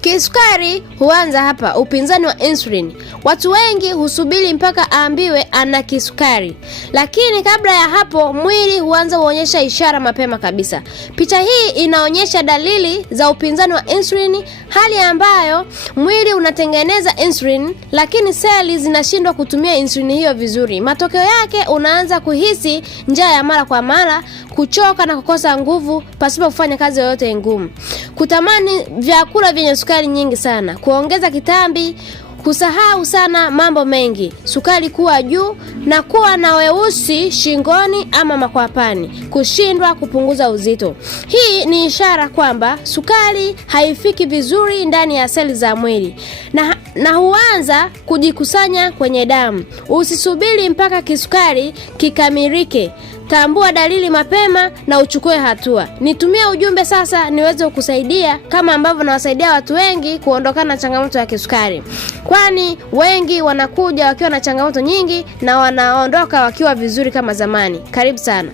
Kisukari huanza hapa, upinzani wa insulin. Watu wengi husubiri mpaka aambiwe ana kisukari, lakini kabla ya hapo mwili huanza kuonyesha ishara mapema kabisa. Picha hii inaonyesha dalili za upinzani wa insulin, hali ambayo mwili unatengeneza insulin lakini seli zinashindwa kutumia insulin hiyo vizuri. Matokeo yake unaanza kuhisi njaa ya mara kwa mara, kuchoka na kukosa nguvu pasipo kufanya kazi yoyote ngumu, kutamani vyakula vyenye sukari nyingi sana, kuongeza kitambi, kusahau sana mambo mengi, sukari kuwa juu na kuwa na weusi shingoni ama makwapani, kushindwa kupunguza uzito. Hii ni ishara kwamba sukari haifiki vizuri ndani ya seli za mwili na huanza kujikusanya kwenye damu. Usisubiri mpaka kisukari kikamilike. Tambua dalili mapema na uchukue hatua. Nitumie ujumbe sasa niweze kukusaidia kama ambavyo nawasaidia watu wengi kuondokana na changamoto ya kisukari. Kwani wengi wanakuja wakiwa na changamoto nyingi na wanaondoka wakiwa vizuri kama zamani. Karibu sana.